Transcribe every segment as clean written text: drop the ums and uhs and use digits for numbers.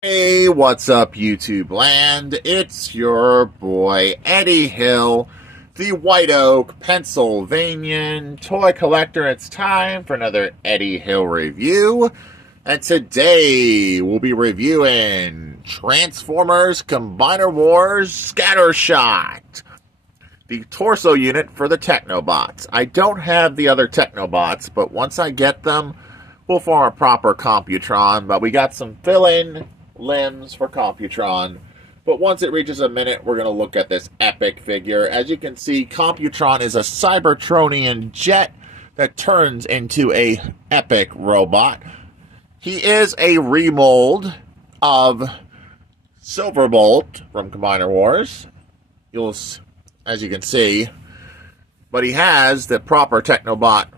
Hey, what's up, YouTube land? It's your boy, Eddie Hill, the White Oak, Pennsylvanian toy collector. It's time for another Eddie Hill review. And today, we'll be reviewing Transformers Combiner Wars Scattershot, the torso unit for the Technobots. I don't have the other Technobots, but once I get them, we'll form a proper computron. But we got some fill-in limbs for computron, but once it reaches a minute, we're going to look at this epic figure. As you can see, computron is a Cybertronian jet that turns into a epic robot. He is a remold of Silverbolt from Combiner Wars, as you can see, but he has the proper Technobot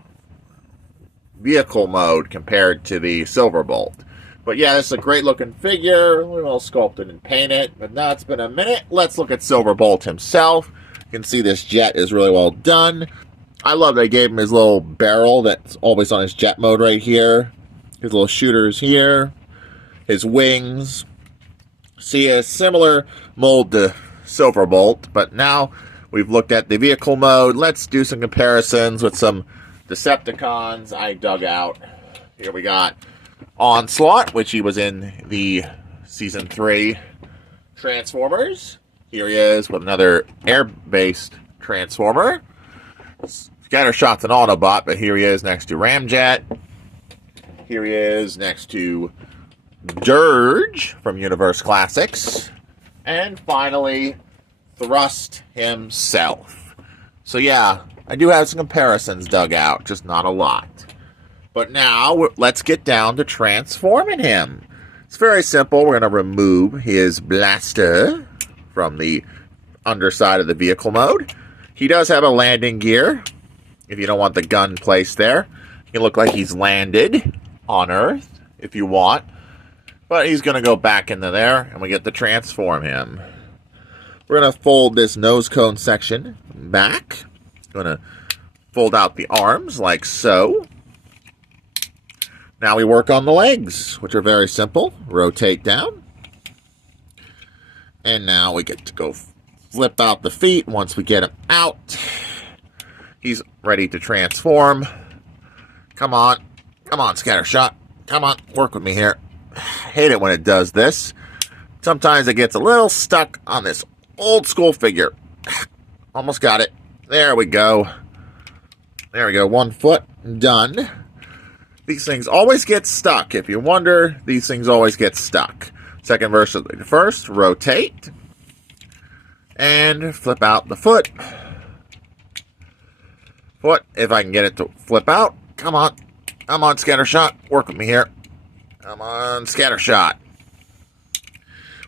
vehicle mode compared to the Silverbolt. But yeah, this is a great looking figure. We will sculpt it and paint it. But now it's been a minute. Let's look at Silverbolt himself. You can see this jet is really well done. I love they gave him his little barrel that's always on his jet mode right here. His little shooters here. His wings. See a similar mold to Silverbolt. But now we've looked at the vehicle mode. Let's do some comparisons with some Decepticons I dug out. Here we got Onslaught, which he was in the Season 3 Transformers. Here he is with another air-based Transformer. Scattershot's an Autobot, but here he is next to Ramjet. Here he is next to Dirge from Universe Classics. And finally, Thrust himself. So yeah, I do have some comparisons dug out, just not a lot. But now, let's get down to transforming him. It's very simple. We're going to remove his blaster from the underside of the vehicle mode. He does have a landing gear, if you don't want the gun placed there. He can look like he's landed on Earth, if you want. But he's going to go back into there, and we get to transform him. We're going to fold this nose cone section back. Going to fold out the arms like so. Now we work on the legs, which are very simple. Rotate down. And now we get to go flip out the feet once we get him out. He's ready to transform. Come on. Come on, Scattershot. Come on, work with me here. I hate it when it does this. Sometimes it gets a little stuck on this old school figure. Almost got it. There we go. There we go. 1 foot. Done. These things always get stuck. If you wonder, these things always get stuck. Second versus the first. Rotate. And flip out the foot. Foot, if I can get it to flip out. Come on. Come on, Scattershot. Work with me here. Come on, Scattershot.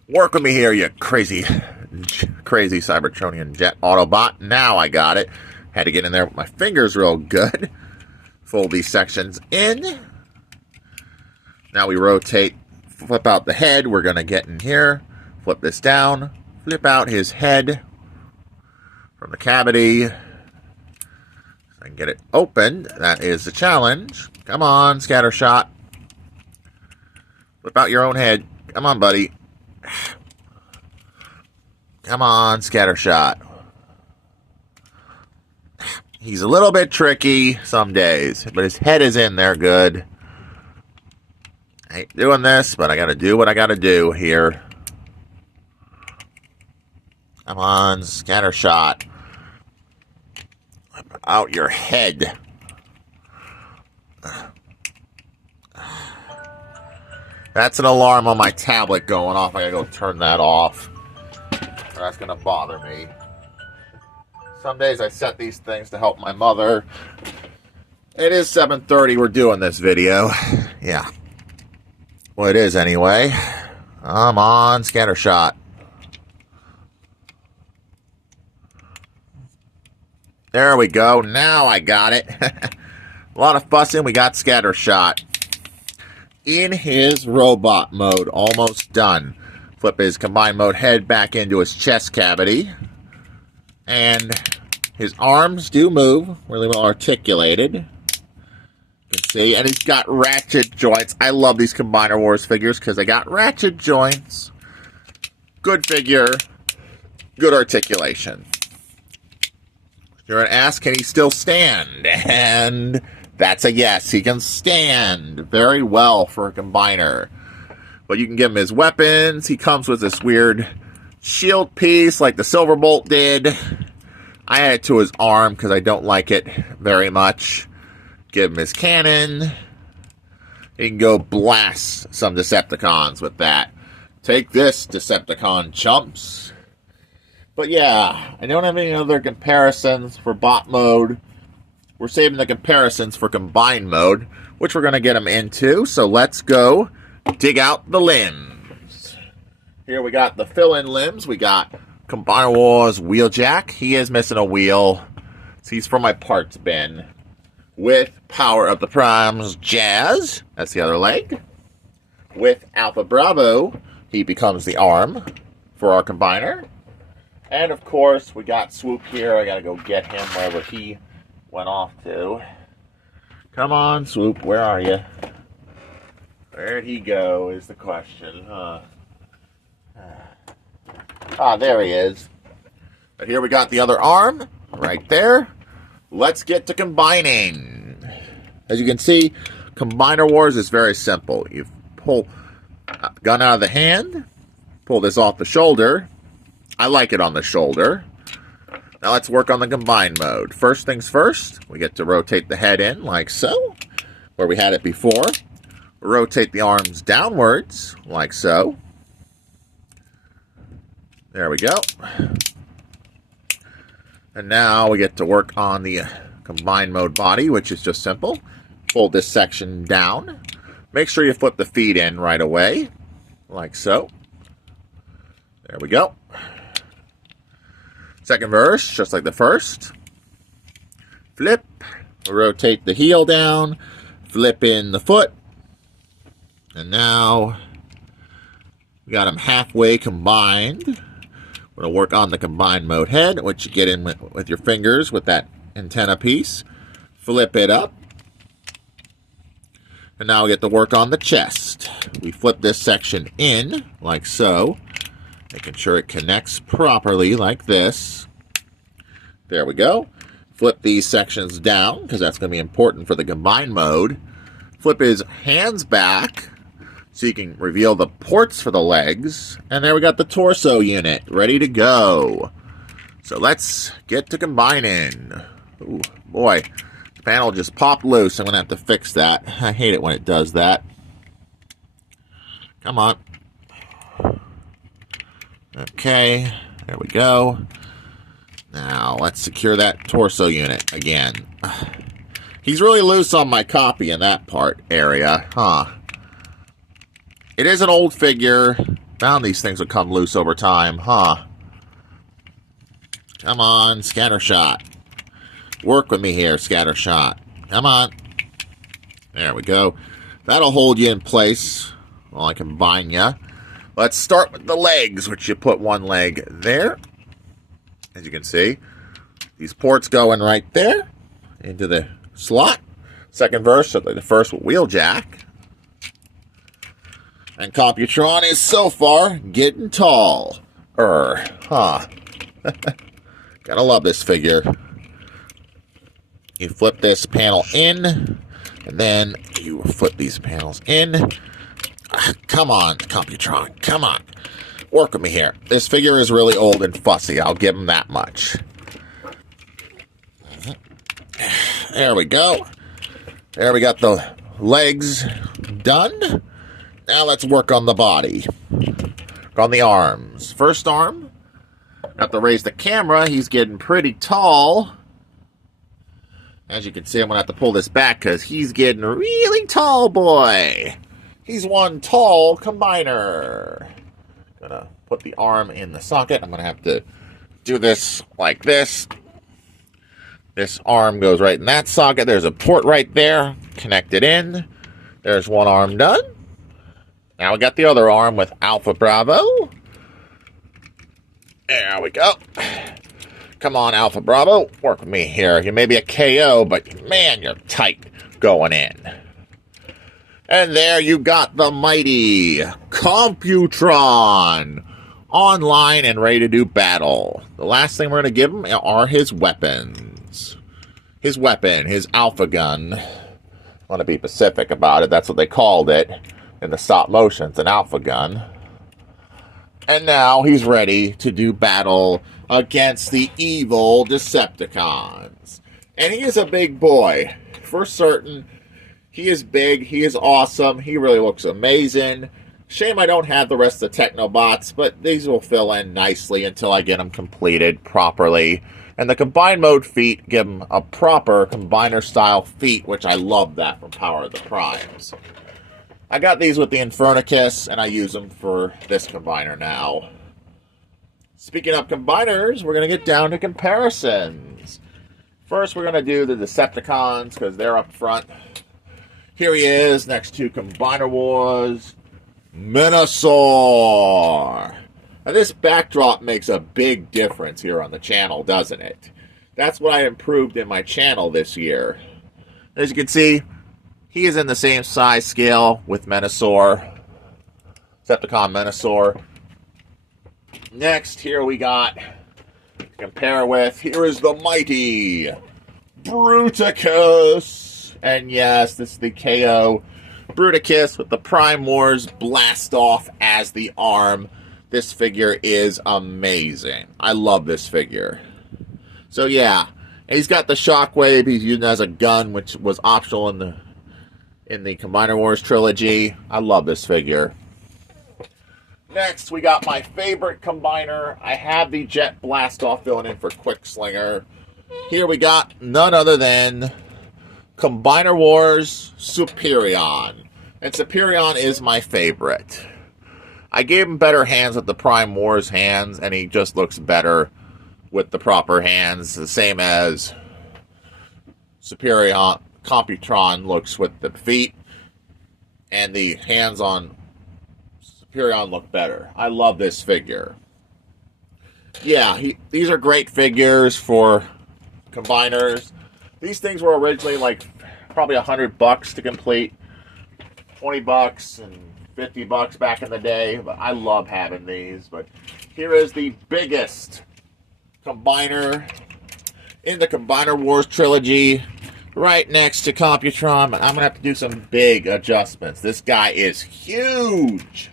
Work with me here, you crazy Cybertronian jet Autobot. Now I got it. Had to get in there with my fingers real good. Fold these sections in. Now we rotate, flip out the head. We're going to get in here, flip this down, flip out his head from the cavity. I can get it open. That is the challenge. Come on, Scattershot. Flip out your own head. Come on, buddy. Come on, Scattershot. He's a little bit tricky some days, but his head is in there good. I ain't doing this, but I gotta do what I gotta do here. Come on, Scattershot. Whip out your head. That's an alarm on my tablet going off. I gotta go turn that off. Or that's gonna bother me. Some days I set these things to help my mother. It is 7:30. We're doing this video. Yeah. Well, it is anyway. Come on, Scattershot. There we go. Now I got it. A lot of fussing. We got Scattershot. In his robot mode. Almost done. Flip his combined mode head back into his chest cavity. And his arms do move, really well articulated. See, and he's got ratchet joints. I love these Combiner Wars figures because they got ratchet joints. Good figure. Good articulation. You're going to ask, can he still stand? And that's a yes. He can stand very well for a Combiner. But you can give him his weapons. He comes with this weird shield piece like the Silverbolt did. I add it to his arm because I don't like it very much. Give him his cannon. He can go blast some Decepticons with that. Take this, Decepticon chumps. But yeah, I don't have any other comparisons for bot mode. We're saving the comparisons for combined mode, which we're going to get them into. So let's go dig out the limbs. Here we got the fill-in limbs. We got Combiner Wars Wheeljack. He is missing a wheel. So he's from my parts bin. With Power of the Primes Jazz. That's the other leg. With Alpha Bravo, he becomes the arm for our Combiner. And of course, we got Swoop here. I gotta go get him wherever he went off to. Come on, Swoop, where are you? Where'd he go is the question, huh? Ah, there he is. But here we got the other arm, right there. Let's get to combining. As you can see, Combiner Wars is very simple. You pull the gun out of the hand, pull this off the shoulder. I like it on the shoulder. Now let's work on the combined mode. First things first, we get to rotate the head in like so, where we had it before. Rotate the arms downwards like so. There we go. And now we get to work on the combined mode body, which is just simple. Pull this section down. Make sure you flip the feet in right away, like so. There we go. Second verse, just like the first. Flip. Rotate the heel down. Flip in the foot. And now we got them halfway combined. We're going to work on the combined mode head, which you get in with your fingers with that antenna piece. Flip it up. And now we get to work on the chest. We flip this section in, like so. Making sure it connects properly, like this. There we go. Flip these sections down, because that's going to be important for the combined mode. Flip his hands back, so you can reveal the ports for the legs. And there we got the torso unit, ready to go. So let's get to combining. Ooh, boy, the panel just popped loose. I'm going to have to fix that. I hate it when it does that. Come on. Okay, there we go. Now, let's secure that torso unit again. He's really loose on my copy in that part area, huh? It is an old figure. Found these things would come loose over time, huh? Come on, Scattershot. Work with me here, Scattershot. Come on. There we go. That'll hold you in place while I combine you. Let's start with the legs, which you put one leg there. As you can see, these ports going right there into the slot. Second verse, so the first with Wheeljack. And Computron is so far getting tall. Huh. Gotta love this figure. You flip this panel in, and then you flip these panels in. Come on, Computron, come on. Work with me here. This figure is really old and fussy. I'll give him that much. There we go. There we got the legs done. Now let's work on the body. Work on the arms. First arm. Have to raise the camera. He's getting pretty tall. As you can see, I'm going to have to pull this back because he's getting really tall, boy. He's one tall combiner. Gonna put the arm in the socket. I'm gonna have to do this like this. This arm goes right in that socket. There's a port right there. Connect it in. There's one arm done. Now we got the other arm with Alpha Bravo. There we go. Come on, Alpha Bravo. Work with me here. You may be a KO, but man, you're tight. going in. And there you got the mighty Computron online and ready to do battle. The last thing we're going to give him are his weapons. His weapon, his alpha gun. I want to be specific about it. That's what they called it in the stop motion. It's an alpha gun. And now he's ready to do battle against the evil Decepticons. And he is a big boy. For certain, he is big, he is awesome, he really looks amazing. Shame I don't have the rest of the Technobots, but these will fill in nicely until I get them completed properly. And the combined mode feet give them a proper combiner style feet, which I love that from Power of the Primes. I got these with the Infernicus, and I use them for this combiner now. Speaking of combiners, we're going to get down to comparisons. First, we're going to do the Decepticons, because they're up front. Here he is, next to Combiner Wars, Menasor. Now, this backdrop makes a big difference here on the channel, doesn't it? That's what I improved in my channel this year. As you can see, he is in the same size scale with Menasor, Decepticon Menasor. Next, here we got, to compare with, here is the mighty Bruticus. And yes, this is the KO Bruticus with the Prime Wars blast off as the arm. This figure is amazing. I love this figure. So yeah, he's got the Shockwave. He's using it as a gun, which was optional in the Combiner Wars trilogy. I love this figure. Next, we got my favorite combiner. I have the Jet Blast-Off filling in for Quickslinger. Here we got none other than Combiner Wars Superion. And Superion is my favorite. I gave him better hands with the Prime Wars hands, and he just looks better with the proper hands. The same as Superion Computron looks with the feet. And the hands on Superion look better. I love this figure. Yeah, these are great figures for combiners. These things were originally like probably $100 to complete, $20 and $50 back in the day, but I love having these. But here is the biggest combiner in the Combiner Wars trilogy, right next to Computron. But I'm going to have to do some big adjustments. This guy is huge.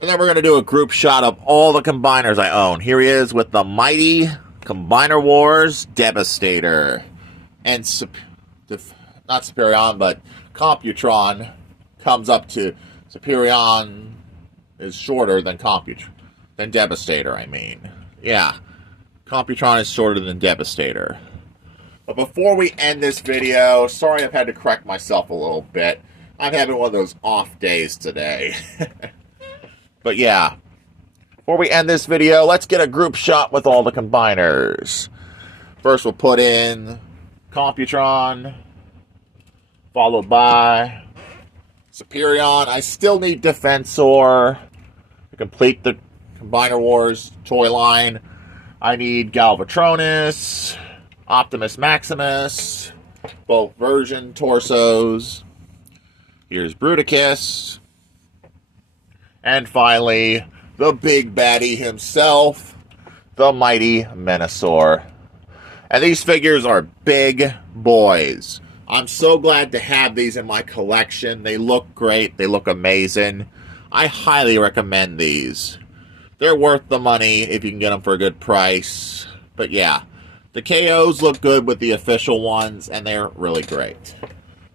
And then we're going to do a group shot of all the combiners I own. Here he is with the mighty Combiner Wars Devastator. And not Superion, but Computron comes up to Superion is shorter than Devastator, I mean. Yeah. Computron is shorter than Devastator. But before we end this video, sorry I've had to correct myself a little bit. I'm having one of those off days today. But yeah. Before we end this video, let's get a group shot with all the combiners. First, we'll put in Computron, followed by Superion. I still need Defensor to complete the Combiner Wars toy line. I need Galvatronus, Optimus Maximus, both version torsos. Here's Bruticus. And finally, the big baddie himself, the mighty Menasor. And these figures are big boys. I'm so glad to have these in my collection. They look great. They look amazing. I highly recommend these. They're worth the money if you can get them for a good price. But yeah, the KOs look good with the official ones, and they're really great.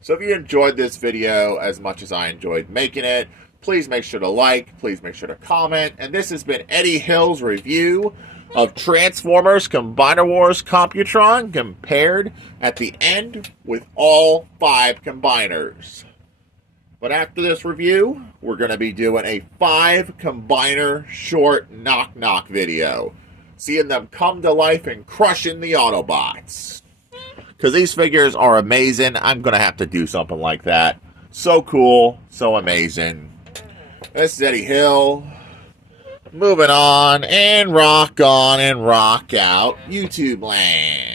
So if you enjoyed this video as much as I enjoyed making it, please make sure to like, please make sure to comment. And this has been Eddie Hill's review of Transformers Combiner Wars Computron compared at the end with all 5 combiners. But after this review, we're going to be doing a 5 combiner short knock-knock video. Seeing them come to life and crushing the Autobots. Because these figures are amazing. I'm going to have to do something like that. So cool, so amazing. This is Eddie Hill. Moving on and rock out YouTube land.